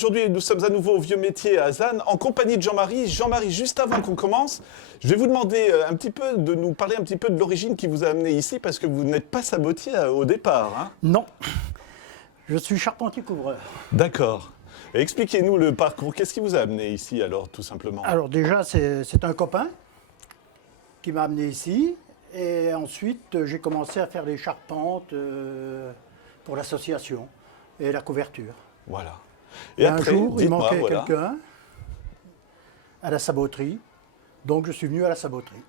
aujourd'hui, nous sommes à nouveau au Vieux Métier à Zannes, en compagnie de Jean-Marie. Jean-Marie, juste avant qu'on commence, je vais vous demander un petit peu de nous parler un petit peu de l'origine qui vous a amené ici, parce que vous n'êtes pas sabotier au départ. Hein. Non, je suis charpentier-couvreur. D'accord. Et expliquez-nous le parcours. Qu'est-ce qui vous a amené ici, alors, tout simplement? Alors déjà, c'est un copain qui m'a amené ici. Et ensuite, j'ai commencé à faire les charpentes pour l'association et la couverture. Voilà. Et un jour, il manquait voilà. quelqu'un à la saboterie. Donc, je suis venu à la saboterie.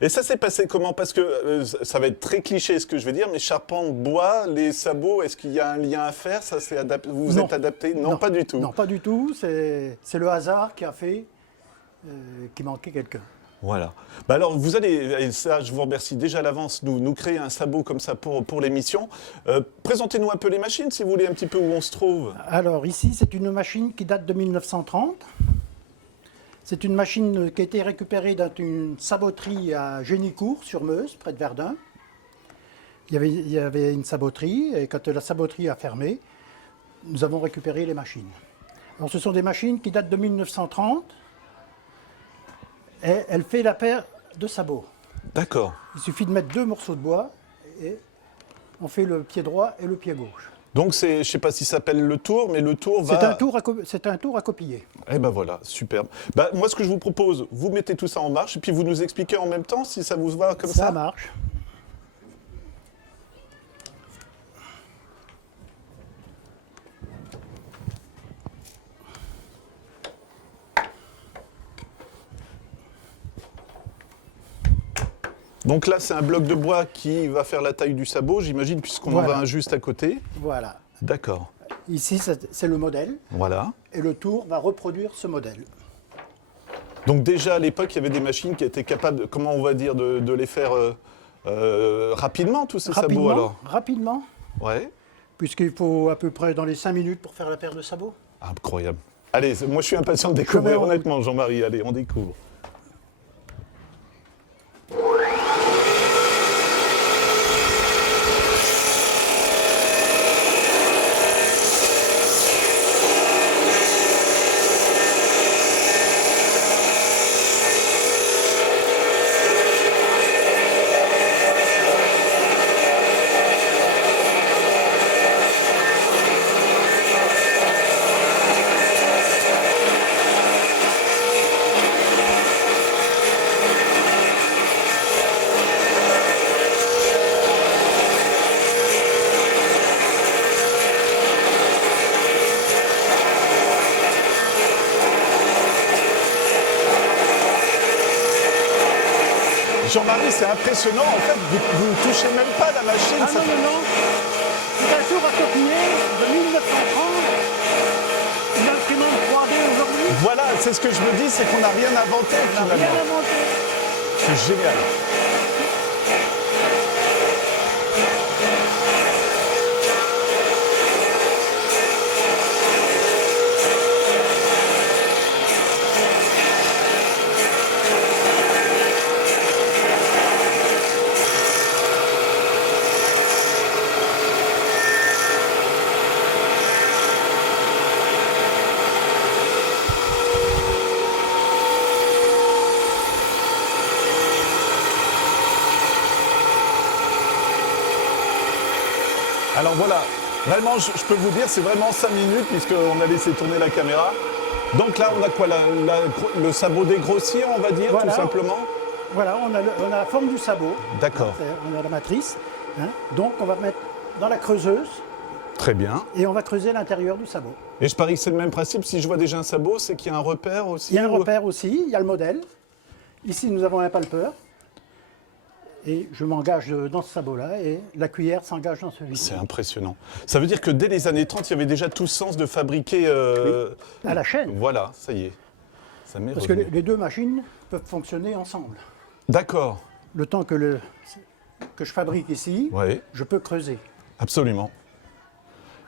Et ça s'est passé comment? Parce que ça va être très cliché ce que je vais dire, mais charpente, bois, les sabots, est-ce qu'il y a un lien à faire? Ça, c'est vous vous êtes adapté? Non, pas du tout. Non, pas du tout. C'est le hasard qui a fait qu'il manquait quelqu'un. Voilà. Bah alors, vous allez, et ça, je vous remercie déjà à l'avance, nous créer un sabot comme ça pour l'émission. Présentez-nous un peu les machines, si vous voulez, un petit peu où on se trouve. Alors, ici, c'est une machine qui date de 1930. C'est une machine qui a été récupérée d'une saboterie à Génicourt, sur Meuse, près de Verdun. Il y avait une saboterie, et quand la saboterie a fermé, nous avons récupéré les machines. Alors, ce sont des machines qui datent de 1930. Et elle fait la paire de sabots. D'accord. Il suffit de mettre 2 morceaux de bois et on fait le pied droit et le pied gauche. Donc, je ne sais pas si ça s'appelle le tour, mais le tour va... C'est un tour à copier. Eh ben voilà, superbe. Bah, moi, ce que je vous propose, vous mettez tout ça en marche et puis vous nous expliquez en même temps si ça vous va comme ça. Ça marche. Donc là, c'est un bloc de bois qui va faire la taille du sabot, j'imagine, puisqu'on en va un juste à côté. Voilà. D'accord. Ici, c'est le modèle. Voilà. Et le tour va reproduire ce modèle. Donc déjà, à l'époque, il y avait des machines qui étaient capables, comment on va dire, de les faire rapidement, tous ces sabots, alors? Rapidement. Ouais. Puisqu'il faut à peu près dans les 5 minutes pour faire la paire de sabots. Incroyable. Allez, moi je suis impatient de découvrir, honnêtement, Jean-Marie. Allez, on découvre. Jean-Marie, c'est impressionnant, en fait, vous ne touchez même pas la machine. Ah non, non, non. C'est un tour à copier de 1930. Une imprimante 3D aujourd'hui. Voilà, c'est ce que je me dis, c'est qu'on n'a rien inventé finalement. Rien inventé. C'est génial. Alors voilà, vraiment, je peux vous dire, c'est vraiment 5 minutes puisqu'on a laissé tourner la caméra. Donc là, on a quoi? Le sabot dégrossi, on va dire, Voilà. tout simplement? Voilà, on a la forme du sabot. D'accord. On a la matrice. Hein. Donc on va mettre dans la creuseuse Très bien. et on va creuser l'intérieur du sabot. Et je parie que c'est le même principe, si je vois déjà un sabot, c'est qu'il y a un repère aussi? Il y a un repère aussi, il y a le modèle. Ici, nous avons un palpeur. Et je m'engage dans ce sabot-là et la cuillère s'engage dans celui-ci. C'est impressionnant. Ça veut dire que dès les années 30, il y avait déjà tout sens de fabriquer... À la chaîne. Voilà, ça y est. Ça m'est Parce que revenu. les deux machines peuvent fonctionner ensemble. D'accord. Le temps que je fabrique ici, Oui, je peux creuser. absolument.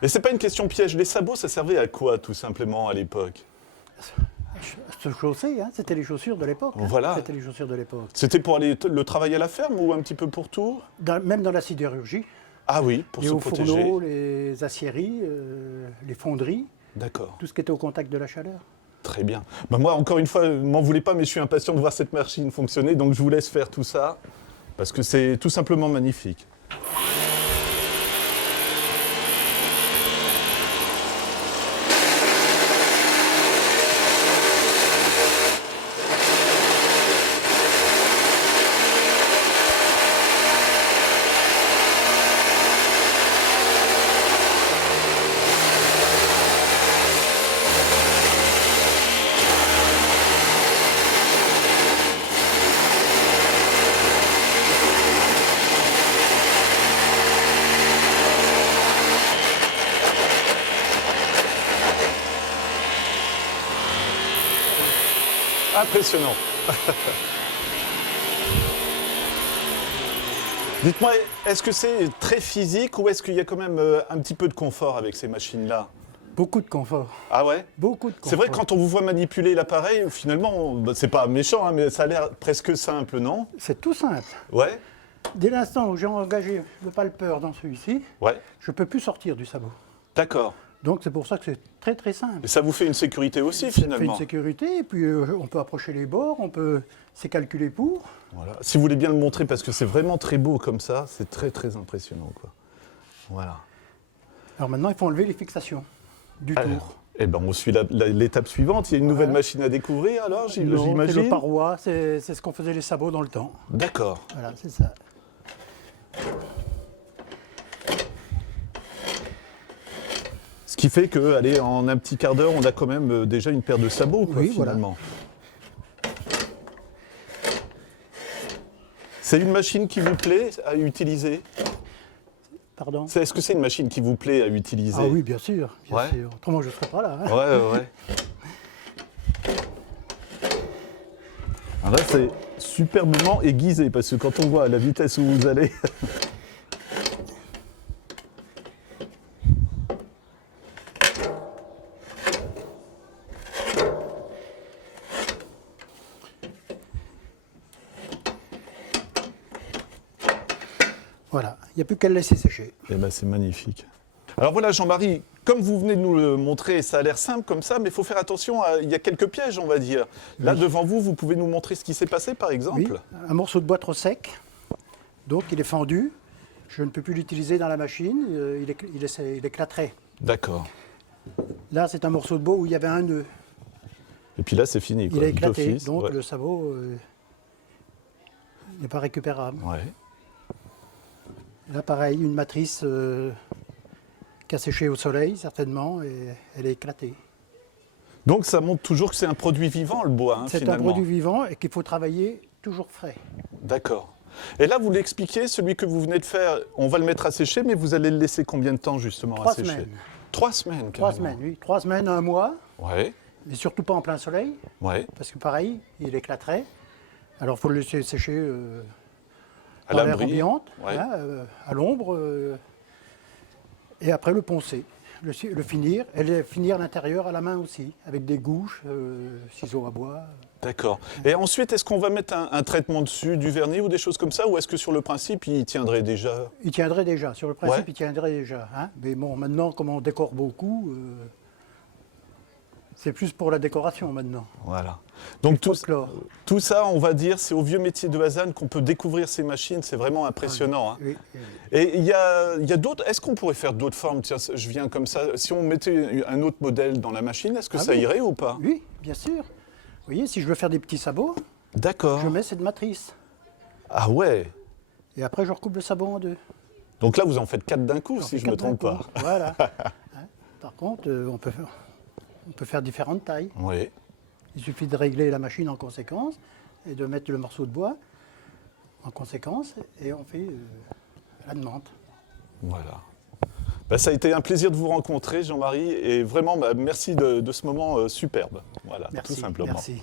Et c'est pas une question piège. Les sabots, ça servait à quoi, tout simplement, à l'époque? Se chausser, hein, c'était les chaussures de l'époque. Hein. Voilà. C'était les chaussures de l'époque. C'était pour aller le travail à la ferme ou un petit peu pour tout? Même dans la sidérurgie, Ah oui, pour les se hauts protéger. fourneaux, les aciéries, les fonderies, D'accord. tout ce qui était au contact de la chaleur. Très bien. Bah, moi, encore une fois, m'en voulez pas, mais je suis impatient de voir cette machine fonctionner, donc je vous laisse faire tout ça, parce que c'est tout simplement magnifique. Impressionnant. Dites-moi, est-ce que c'est très physique ou est-ce qu'il y a quand même un petit peu de confort avec ces machines-là? Beaucoup de confort. Ah ouais? Beaucoup de confort. C'est vrai que quand on vous voit manipuler l'appareil, finalement, bah, c'est pas méchant, hein, mais ça a l'air presque simple, non? C'est tout simple. Ouais? Dès l'instant où j'ai engagé le palpeur dans celui-ci, Ouais. je ne peux plus sortir du sabot. D'accord. Donc c'est pour ça que c'est très très simple. Et ça vous fait une sécurité aussi, Ça fait finalement? une sécurité, et puis on peut approcher les bords, c'est calculé pour. Voilà. Si vous voulez bien le montrer, parce que c'est vraiment très beau comme ça, c'est très très impressionnant, quoi. Voilà. Alors maintenant, il faut enlever les fixations du tour. Eh ben, on suit l'étape suivante. Il y a une nouvelle Voilà. machine à découvrir, alors, Non, c'est le j'imagine? paroi, c'est ce qu'on faisait les sabots dans le temps. D'accord. Voilà, c'est ça. Ce qui fait que, allez, en un petit quart d'heure, on a quand même déjà une paire de sabots, quoi, Oui, voilà. finalement. C'est une machine qui vous plaît à utiliser? Pardon? Est-ce que c'est une machine qui vous plaît à utiliser? Ah oui, bien sûr, bien Ouais. sûr. Autrement, je ne serais pas là. Hein. Ouais, ouais. Alors là, c'est superbement aiguisé, parce que quand on voit la vitesse où vous allez... Voilà, il n'y a plus qu'à le laisser sécher. Eh ben, c'est magnifique. Alors voilà, Jean-Marie, comme vous venez de nous le montrer, ça a l'air simple comme ça, mais il faut faire attention, il y a quelques pièges, on va dire. Là, devant vous, vous pouvez nous montrer ce qui s'est passé, par exemple? Oui, un morceau de bois trop sec, donc il est fendu. Je ne peux plus l'utiliser dans la machine, il éclaterait. D'accord. Là, c'est un morceau de bois où il y avait un nœud. Et puis là, c'est fini, quoi. Il a éclaté, d'office, donc ouais. le sabot n'est pas récupérable. Ouais. Là, pareil, une matrice qui a séché au soleil, certainement, et elle est éclatée. Donc ça montre toujours que c'est un produit vivant, le bois, hein, C'est un finalement. produit vivant et qu'il faut travailler toujours frais. D'accord. Et là, vous l'expliquez, celui que vous venez de faire, on va le mettre à sécher, mais vous allez le laisser combien de temps, justement, 3 à sécher? semaines. 3 semaines, 3 carrément. semaines, oui. 3 semaines, 1 mois, Ouais, mais surtout pas en plein soleil, ouais. parce que pareil, il éclaterait. Alors, il faut le laisser sécher À dans l'air l'abri. ambiante, Ouais. hein, à l'ombre, et après le poncer, le finir, et le finir l'intérieur à la main aussi, avec des gouges, ciseaux à bois. D'accord. Et ensuite, est-ce qu'on va mettre un traitement dessus, du vernis ou des choses comme ça, ou est-ce que sur le principe, il tiendrait déjà? Il tiendrait déjà, sur le principe, Ouais. il tiendrait déjà. Hein. Mais bon, maintenant, comme on décore beaucoup, c'est plus pour la décoration maintenant. Voilà. Donc tout, Folklore. tout ça, on va dire, c'est au vieux métier de Hazan qu'on peut découvrir ces machines. C'est vraiment impressionnant. Hein. Oui, oui. Et il y a d'autres. Est-ce qu'on pourrait faire d'autres formes? Tiens, je viens comme ça. Si on mettait un autre modèle dans la machine, est-ce que Ah ça oui. irait ou pas? Oui, bien sûr. Vous voyez, si je veux faire des petits sabots, D'accord. je mets cette matrice. Ah ouais. Et après, je recoupe le sabot en deux. Donc là, vous en faites 4 d'un coup, J'en si fais je ne me 4 d'un trompe pas. coup. Voilà. Hein. Par contre, on peut faire différentes tailles. Oui. Il suffit de régler la machine en conséquence et de mettre le morceau de bois en conséquence et on fait la demande. Voilà. Bah, ça a été un plaisir de vous rencontrer, Jean-Marie, et vraiment, bah, merci de ce moment superbe. Voilà, Merci, tout simplement. merci.